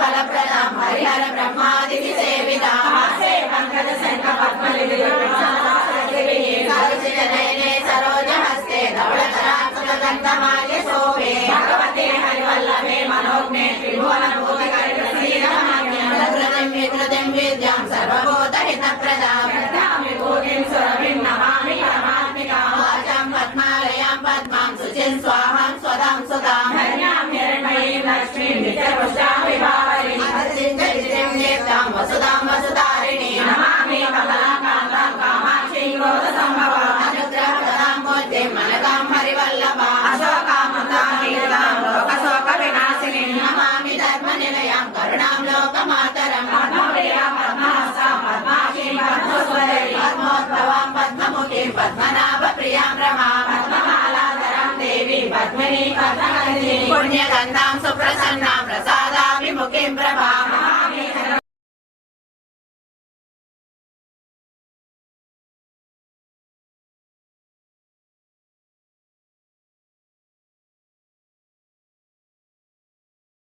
फलप्रदां हरिहर ब्रह्मादि सेविता पंकज शंख पद्मलिनयने सरोजहस्ते धवलतरात्मदन्तमाल्य शोभे भगवते हरिवल्लभे मनोज्ञे त्रिभुवनभूतकरितसीदमान्यं विद्यां सर्वभूतहितप्रदां विभूतिं सुरभिं नमामि परमात्मिकां वाचां पद्मालयां पद्मां शुचिं स्वाहां स्वदां सुदां धन्यां हिरण्मयीं लक्ष्मीं नित्यपुष्टां विभावरीं वसुदां वसुधारिणीं नमामि कमलाकान्तां कामाक्षीं क्रोधसम्भवां अनुग्रहप्रदां मूर्तिं मनकां हरिवल्लभां अशोकामृतां कीर्तां लोकशोकविनाशिनीं नमामि धर्मनिलयां करुणां लोकमातरं पद्मप्रियां पद्महस्तां पद्माक्षीं पद्मस्वरीं पद्मोद्भवां पद्ममुखीं पद्मनाभप्रियां रमां पद्ममालाधरां देवीं पद्मिनीं पद्मगन्धिनीं पुण्यगन्धां सुप्रसन्नां प्रसादाभिमुखीं प्रभां